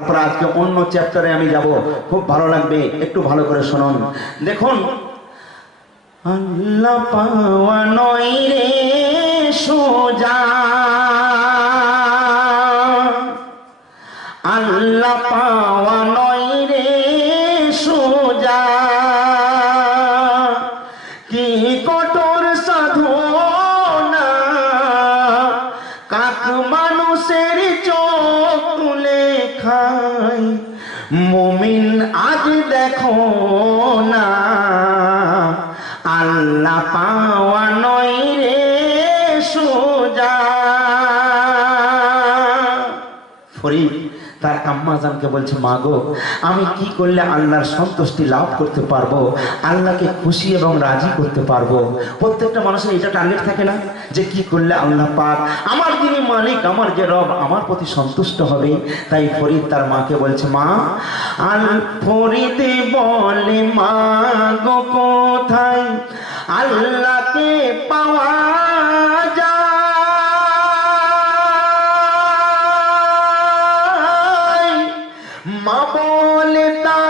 তারপর আজকে অন্য চ্যাপ্টারে আমি যাব, খুব ভালো লাগবে, একটু ভালো করে শুনুন। দেখুন, আল্লাহ পাওয়া নয় রে সোজা, আল্লাহ পাওয়া নয় রে সোজা, কি কঠোর সাধনা, কাক মানুষের চোখ তুলে খায়, মুমিন আজ দেখো না, আল্লাহ পাওয়া নয় রে সোজা। ফরিদ তার আম্মাজানকে বলছে, মা গো, আমি কি করলে আল্লাহর সন্তুষ্টি লাভ করতে পারবো, আল্লাহকে খুশি এবং রাজি করতে পারবো? প্রত্যেকটা মানুষের এটা টার্গেট থাকে না, যে কি করলে আল্লাহ পাক, আমার যিনি মালিক, আমার যে রব, আমার প্রতি সন্তুষ্ট হবে। তাই ফরিদ তার মাকে বলছে, মা, আল ফরিদ বলে, মা গো, কোথায় আল্লাহকে পাওয়া যায়? মা বলে, তা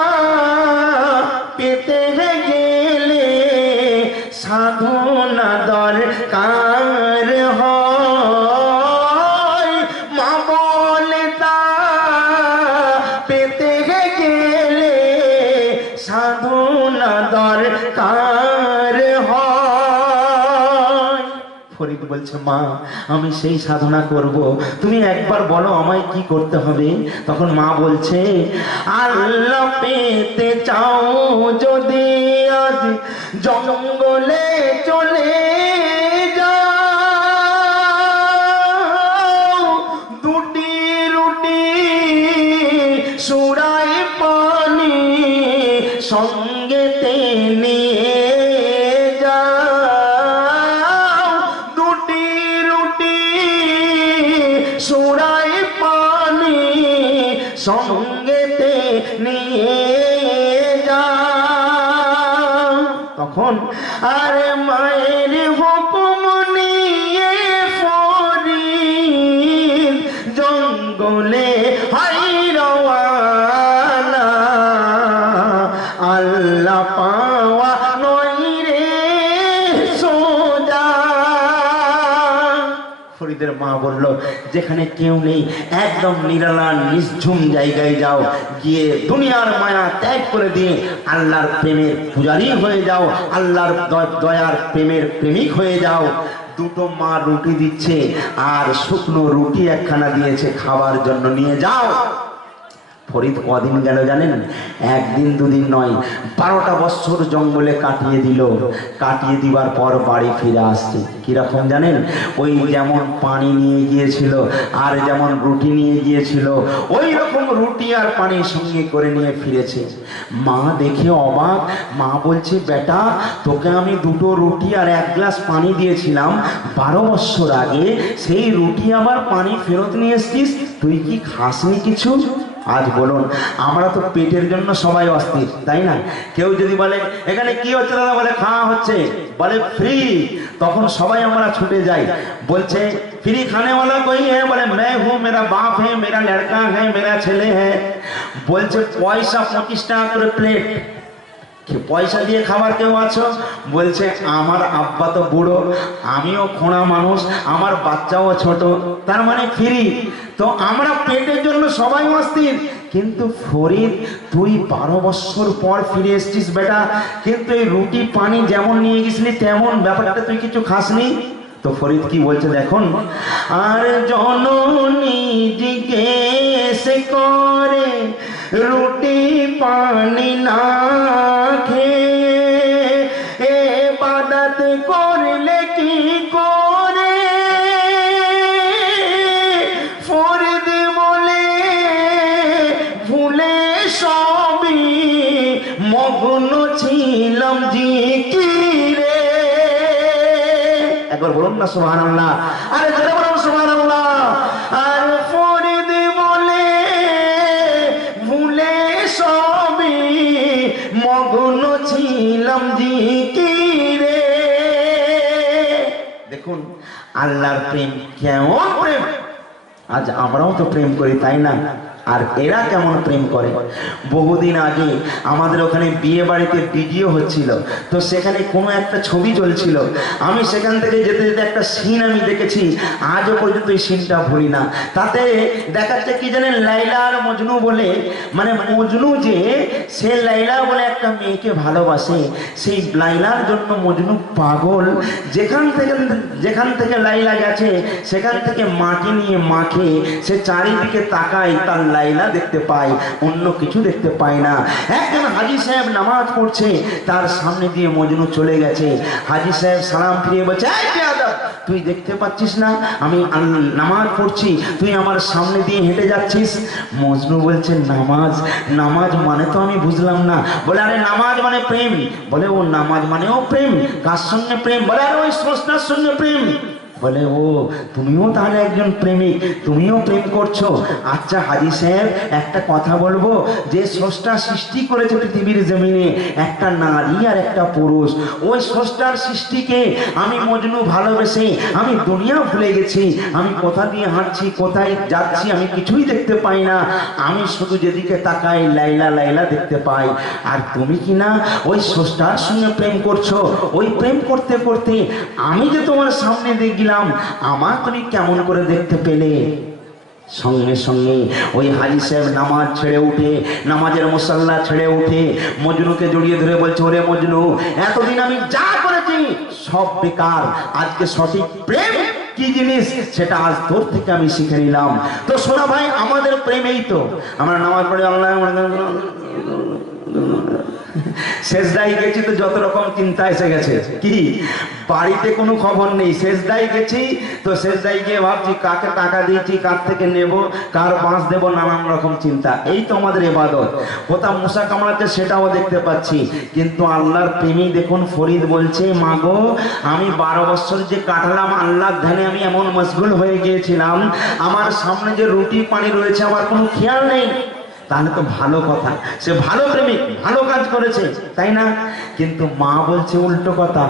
পেতে গেলে সাধনা দরকার হয়। মা বলে, তা পেতে গেলে সাধনা দরকার হয়। ফরিদ বলছে, মা, আমি সেই সাধনা করব, তুমি একবার বলো আমায় কি করতে হবে। তখন মা বলছে, আল্লাহ পেতে চাও যদি আজ জঙ্গলে চলে যাও, দুটি রুটি সুরাই পানি সঙ্গেতে নিয়ে সুরাই পানি সঙ্গেতে নিয়ে যা। তখন আরে মায়ের হুকুম নিয়ে ফরিদ জঙ্গলে হয় রওয়ানা, আল্লাহ পাওয়া নয় রে সোজা। ফরিদের মা বলল, যেখানে কেউ নেই, একদম নিরালা নিঝুম জায়গায় যাও, গিয়ে দুনিয়ার মায়া ত্যাগ করে দিয়ে আল্লাহর প্রেমের পূজারী হয়ে যাও, আল্লাহর দয়ার প্রেমের প্রেমিক হয়ে যাও। দুটো মা রুটি দিচ্ছে, আর শুকনো রুটি একখানা দিয়েছে খাবার জন্য, নিয়ে যাও। ফরিদ কদিন গেল জানেন? একদিন দুদিন নয়, 12টা বছর জঙ্গলে কাটিয়ে দিল। কাটিয়ে দিবার পর বাড়ি ফিরে আসছে। কিরকম জানেন? ওই যেমন পানি নিয়ে গিয়েছিল আর যেমন রুটি নিয়ে গিয়েছিল, ওই রকম রুটি আর পানি সঙ্গে করে নিয়ে ফিরেছে। মা দেখে অবাক। মা বলছে, বেটা, তোকে আমি 2টো রুটি আর 1 গ্লাস পানি দিয়েছিলাম 12 বছর আগে, সেই রুটি আবার পানি ফেরত নিয়ে এসছিস, তুই কি খাসনি কিছু? আজ বলুন, আমরা তো পেটের জন্য সবাই অস্থির, তাই না? কেউ যদি বলে এখানে কি হচ্ছে দাদা, বলে খাওয়া হচ্ছে, বলে ফ্রি, তখন সবাই আমরা ছুটে যাই। বলছে ফ্রি খানে वाला कोई है? बोले मैं हूँ, मेरा बाप है, मेरा लड़का है, मेरा ছেলে है। বলছে পয়সা 25 টাকা করে প্লেট, পয়সা দিয়ে খাবার কেউ আছো? বলছে আমার আব্বা তো বুড়ো, আমিও খোঁড়া মানুষ, আমার বাচ্চাও ছোট, তার মানে ফ্রি। তো আমরা পেটের জন্য সবাই অস্থির। কিন্তু ফরিদ, তুই 12 বছর পর ফিরে এসছিস বেটা, কিন্তু এই রুটি পানি যেমন নিয়ে গেছিলি তেমন ব্যাপারটা তুই কিছু খাসনি। তো ফরিদ কি বলছে দেখুন, আর জননী জিজ্ঞেস করে রুটি পানি না খেয়ে ইবাদত করলে কি করে? ফরিদ বলে, ভুলে সবই মগ্ন ছিলাম জিকিরে। একবার বলুন না সুবহানাল্লাহ, আরে জোরে বলুন সুবহানাল্লাহ। আর ফরিদ বলে, ভুলে সবই মগ্ন ছিলাম জিকিরে। দেখুন আল্লাহর প্রেম কেমন প্রেম। আজ আমরাও তো প্রেম করি, তাই না? আর এরা কেমন প্রেম করে। বহুদিন আগে আমাদের ওখানে বিয়ে বাড়িতে ভিডিও হচ্ছিল, তো সেখানে কোনো একটা ছবি চলছিল, আমি সেখান থেকে যেতে যেতে একটা সিন আমি দেখেছি, আজও পর্যন্ত এই সিনটা ভুলি না। তাতে দেখাচ্ছে কি জানেন, লাইলা আর মজনু বলে, মানে মজনু যে সে লাইলা বলে একটা মেয়েকে ভালোবাসে, সেই লাইলার জন্য মজনু পাগল। যেখান থেকে লাইলা গেছে সেখান থেকে মাটি নিয়ে মাখে, সে চারিদিকে তাকায়, তার লাইলা দেখতে পায়, অন্য কিছু দেখতে পায় না। একজন হাজী সাহেব নামাজ পড়ছে, তার সামনে দিয়ে মজনু চলে গেছে। হাজী সাহেব সালাম ফিরিয়ে বলছে, এই বেয়াদব, তুই দেখতে পাচ্ছিস না আমি নামাজ পড়ছি, তুই আমার সামনে দিয়ে হেঁটে যাচ্ছিস? মজনু বলছে, নামাজ মানে তো আমি বুঝলাম না। বলে, আরে নামাজ মানে প্রেম। বলে, ও নামাজ মানেও প্রেম? কার সঙ্গে প্রেম? বলে, আরে ওই স্রষ্টার সঙ্গে প্রেম। বলে, ও তুমিও তাহলে একজন প্রেমিক, তুমিও প্রেম করছো? আচ্ছা হাজী সাহেব, একটা কথা বলবো, যে স্রষ্টা সৃষ্টি করেছে পৃথিবীর জমিনে একটা নারী আর একটা পুরুষ, ওই স্রষ্টার সৃষ্টিকে আমি মজনু ভালোবেসে আমি দুনিয়া ভুলে গেছি। আমি কোথা দিয়ে হাঁটছি, কোথায় যাচ্ছি, আমি কিছুই দেখতে পাই না। আমি শুধু যেদিকে তাকাই লাইলা লাইলা দেখতে পাই। আর তুমি কি না ওই স্রষ্টার সঙ্গে প্রেম করছো? ওই প্রেম করতে করতে আমি যে তোমার সামনে দেখলাম, আমার তুমি কেমন করে দেখতে পেলে? সঙ্গে সঙ্গে ওই হাজী সাহেব নামাজ ছেড়ে উঠে, নামাজের মুসাল্লা ছেড়ে উঠে মজনুকে জড়িয়ে ধরে বলছে, ওরে মজনু, এতদিন আমি যা করেছি সব বেকার, আজকে সঠিক প্রেম কি জিনিস সেটা আজ তোর থেকে আমি শিখে নিলাম। তো শোনা ভাই, আমাদের প্রেমেই তো আমরা নামাজ পড়ে আল্লাহ শেষদাই গেছি, তো যত রকম চিন্তা এসে গেছে। কি বাড়িতে কোনো খবর নেই, শেষদাই গেছি, তো শেষদাই গিয়ে ভাবছি কাকে টাকা দিয়েছি, কার থেকে নেব, কার বাঁশ দেবো, নানান রকম চিন্তা। এই তো আমাদের ইবাদত। কোথাও মশা কামড়াচ্ছে সেটাও দেখতে পাচ্ছি, কিন্তু আল্লাহর প্রেমী দেখুন, ফরিদ বলছে, মাগো আমি 12 বছর যে কাটালাম আল্লাহর ধ্যানে, আমি এমন মশগুল হয়ে গিয়েছিলাম, আমার সামনে যে রুটি পানি রয়েছে আমার কোনো খেয়াল নেই। তাহলে তো ভালো কথা, সে ভালো প্রেমিক, ভালো কাজ করেছে, তাই না? কিন্তু মা বলছে উল্টো কথা।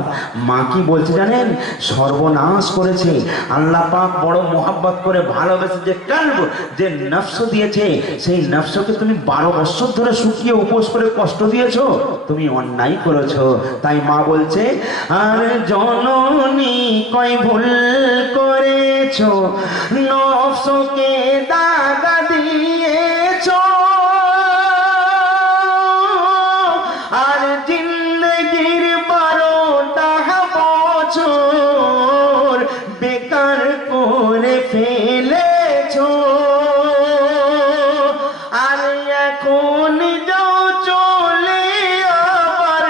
মা কি বলছে জানেন? সর্বনাশ করেছে। আল্লাহ পাক বড় মোহাব্বত করে ভালোবেসে যে কলব, যে নফস দিয়েছে, সেই নফসকে তুমি 12 বছর ধরে শুকিয়ে উপোস করে কষ্ট দিয়েছো, তুমি অন্যায় করেছো। তাই মা বলছে, আর জননী কই ভুল করেছো, নফসকে দাগা দিয়েছো, আর জিন্দগির 12টা বছর বেকার করে ফেলেছো, আর এখন যাও চলে, আবার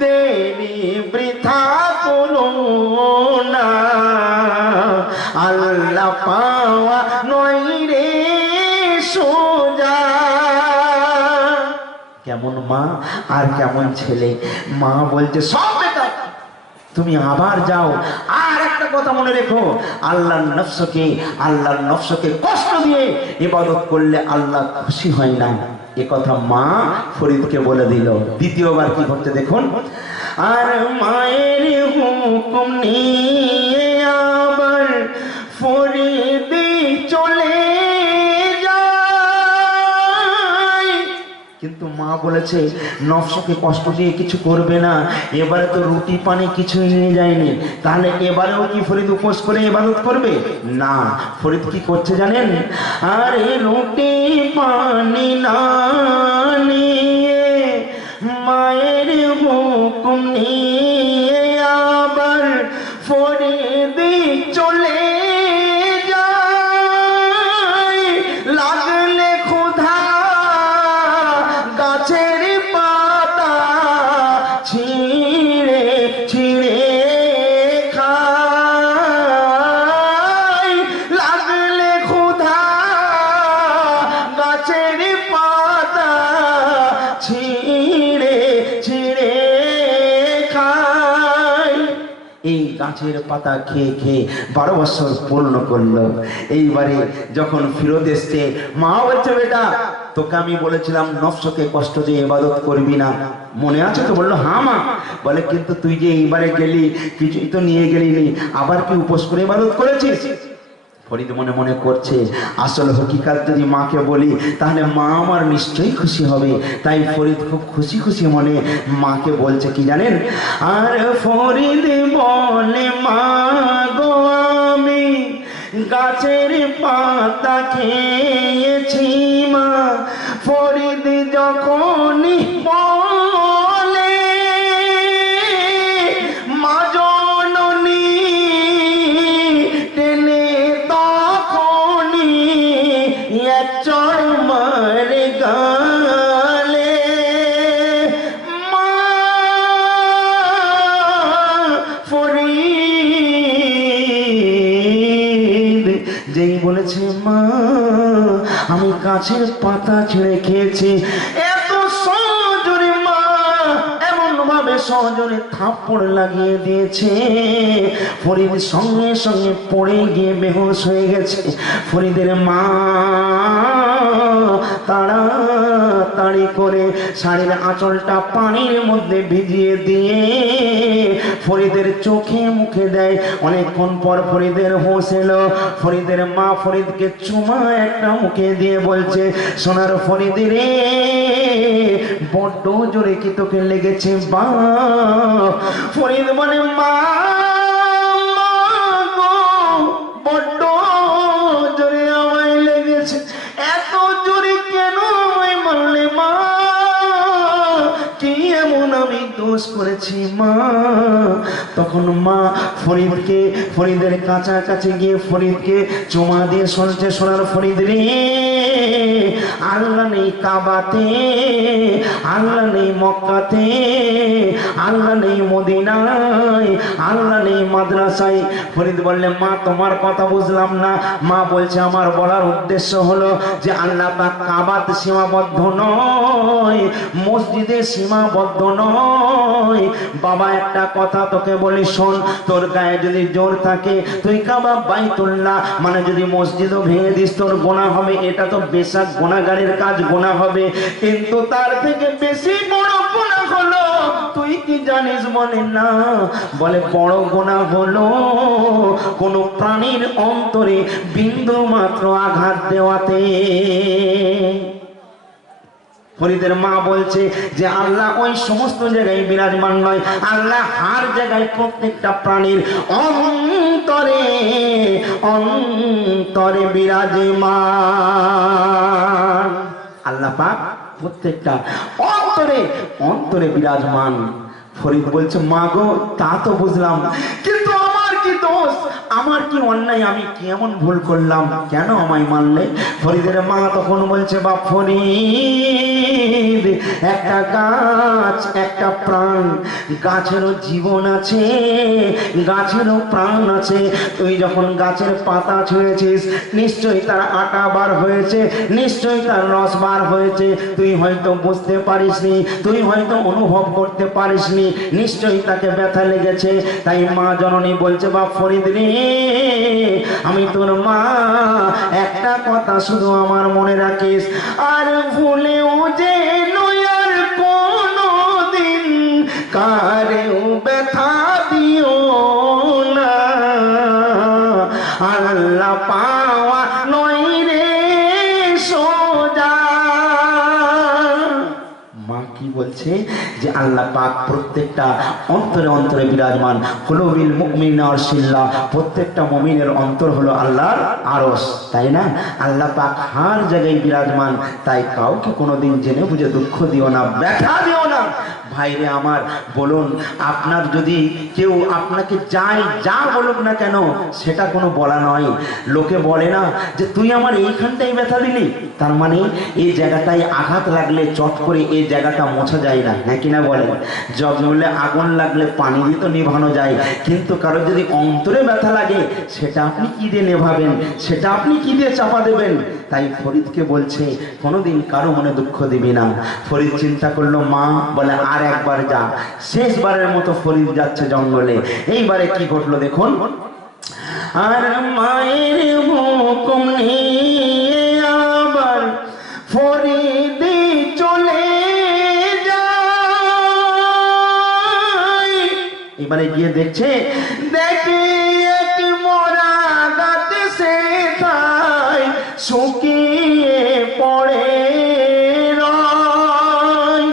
দেরি বৃথা করো না, আল্লাহ পাওয়া নয় রে সোজা। কেমন মা আর কেমন ছেলে। মা বলছে, সব বেকার, তুমি আবার যাও। আর একটা কথা মনে রেখো, আল্লাহর নফসকে কষ্ট দিয়ে ইবাদত করলে আল্লাহ খুশি হয় না। এ কথা মা ফরিদকে বলে দিল। দ্বিতীয়বার কি করতে দেখুন, আর মায়ের হুকুম নিয়ে আবার ফরিদ চলে যায়। কিন্তু মা বলেছে নফসকে কষ্ট দিয়ে কিছু করবে না। এবারে তো রুটি পানি কিছুই নিয়ে যায়নি, তাহলে এবারেও কি ফরিদ উপোস করে ইবাদত করবে? না, ফরিদ কি করছে জানেন? আরে রুটি পানি না নিয়ে মায়ের হুকুম নিয়ে আবার ফরিদ চলে যায়। লাগলে ক্ষুধা গাছের পাতা ছিঁড়ে ছিঁড়ে খায়, লাগলে ক্ষুধা গাছের পাতা ছিঁড়ে ছিঁড়ে খায়। এই গাছের পাতা খেয়ে খেয়ে 12 বছর পূর্ণ করলো। এইবারে যখন ফিরত এসছে, মা বলছে, বেটা তোকে আমি বলেছিলাম নফসকে কষ্ট দিয়ে ইবাদত করবি না, মনে আছে তো? বললো, হ্যাঁ মা। বলে, কিন্তু তুই যে এইবারে গেলি কিছুই তো নিয়ে গেলি নি, আবার কি উপোস করে ইবাদত করেছিস? ফরিদ মনে মনে করছে আসল হকিকত যদি মাকে বলি তাহলে মা আমার নিশ্চয়ই খুশি হবে। তাই ফরিদ খুব খুশি খুশি মনে মাকে বলছে কি জানেন, আর ফরিদ বলে মা গো আমি গাছের পাতা খেয়েছি মা। ফরিদ যখন বলে মা জননী টেনে তখনই এক চড় মারে গালে। মা ফরিদ যেই বলেছে মা আমি গাছের পাতা ছিঁড়ে খেয়েছি, এত সজোরে মা এমন ভাবে সজোরে থাপ্পড় লাগিয়ে দিয়েছে ফরিদ সঙ্গে সঙ্গে পড়ে গিয়ে বেহুশ হয়ে গেছে। ফরিদের মা তাড়াতাড়ি করে শাড়ির আঁচলটা পানির মধ্যে ভিজিয়ে দিয়ে ফরিদের চোখে মুখে দেয়। অনেকক্ষণ পর ফরিদের হোশ এলো। ফরিদের মা ফরিদকে চুমা একটা মুখে দিয়ে বলছে, সোনার ফরিদ রে বড্ড জোরে কি তোকে লেগেছে বাপ? ফরিদ বলে মা বড্ড জোরে আমায় লেগেছে। এত জোরে কেন আমায় মারলে মা? কি এমন আমি দোষ করেছি মা? তখন মা ফরিদের কাছাকাছি গিয়ে ফরিদকে চুমা দিয়ে শুনছে, সোনার ফরিদ রে আল্লাহ নেই কাবাতে, আল্লাহ নেই মক্কাতে, আল্লাহ নেই মদিনায়, আল্লাহ নেই মাদ্রাসায়। ফরিদ বললেন মা তোমার কথা বুঝলাম না। মা বলছে আমার বলার উদ্দেশ্য হলো যে আল্লাহ পাক কাবাতে সীমাবদ্ধ নয়, মসজিদে সীমাবদ্ধ নয়। বাবা একটা কথা তোকে বলি শোন, তোর গায়ে যদি জোর থাকে তুই কাবা বাইতুল্লাহ মানে যদি মসজিদও ভেঙে দিস তোর গোনা হবে, এটা তো বেশাক গোনাগারের কাজ, গোনা হবে। কিন্তু তার থেকে বেশি বড় গোনা হলো তুই কি জানিস? বলে না। বলে বড় গোনা হলো কোন প্রাণীর অন্তরে বিন্দু মাত্র আঘাত দেওয়াতে। ফরিদের মা বলছে যে আল্লাহ ওই সমস্ত জায়গায় বিরাজমান নয়, আল্লাহ হার জায়গায় প্রত্যেকটা প্রাণীর অন্তরে অন্তরে বিরাজমান। আল্লাহ পাক প্রত্যেকটা অন্তরে অন্তরে বিরাজমান। ফরিদ বলছে মা গো তা তো বুঝলাম, কিন্তু আমার কি দোষ, আমার কি অন্যায়, আমি কি এমন ভুল করলাম, কেন আমায় মানলে? ফরিদের মা তখন বলছে বাপ ফরিদ একটা গাছ একটা প্রাণ, গাছেরও জীবন আছে, গাছেরও প্রাণ আছে। তুই যখন গাছের পাতা ছুঁয়েছিস নিশ্চয়ই তার আটা বার হয়েছে, নিশ্চয়ই তার রস বার হয়েছে, তুই হয়তো বুঝতে পারিসনি, তুই হয়তো অনুভব করতে পারিসনি, নিশ্চয়ই তাকে ব্যথা লেগেছে। তাই মা জননী বলছে বাপ ফরিদ রে আমি তোর মা, একটা কথা শুধু আমার মনে রাখিস, আর ভুলেও যে নয়ার কোনো দিন কারেও ব্যথা দিও না, আল্লাহ পাওয়া নয় রে সোজা। মা কি বলছে যে আল্লাহ পাক প্রত্যেকটা অন্তরে অন্তরে বিরাজমান। কুলুবিল মুমিনিনা আরশিল্লাহ, প্রত্যেকটা মুমিনের অন্তর হলো আল্লাহর আরশ, তাই না? আল্লাহ পাক হার জায়গায় বিরাজমান। তাই কাউকে কোনোদিন জেনে বুঝে দুঃখ দিও না, ব্যথা দিও না। ভাইরে আমার বলুন, আপনার যদি কেউ আপনাকে যা বলুক না কেন সেটা কোনো বলা নয়। লোকে বলে না যে তুই আমার এইখানটাই ব্যথা দিলি, তার মানে এই জায়গাটায় আঘাত লাগলে চট করে এই জায়গাটা মোছা যায় না, হ্যাঁ কিনা বলে? জলে আগুন লাগলে পানি দিয়ে তো নেভানো যায়, কিন্তু কারো যদি অন্তরে ব্যথা লাগে সেটা আপনি কি দিয়ে নেভাবেন, সেটা আপনি কি দিয়ে চাপা দেবেন? তাই ফরিদকে বলছে কোনোদিন কারো মনে দুঃখ দিবি না। ফরিদ চিন্তা করলো মা বলে আর একবার যা। শেষবারের মতো ফরিদ যাচ্ছে জঙ্গলে। এইবারে কি ঘটলো দেখুন। আর মায়ের হুকুম নিয়ে আবার ফরিদ চলে যায়। এবারে গিয়ে দেখছে, দেখে এক মরা গাছ সে শুকিয়ে পড়ে রয়।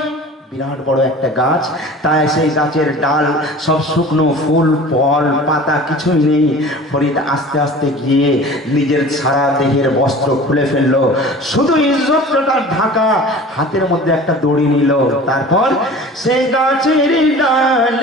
বিরাট বড় একটা গাছ, তাই সেই গাছের ডাল সব শুকনো, ফুল ফল পাতা কিছুই নেই। ফরিদ আস্তে আস্তে গিয়ে নিজের সারা দেহের বস্ত্র খুলে ফেললো, শুধু ইজ্জতটা ঢাকা, হাতের মধ্যে একটা দড়ি নিল। তারপর সেই গাছের ডালে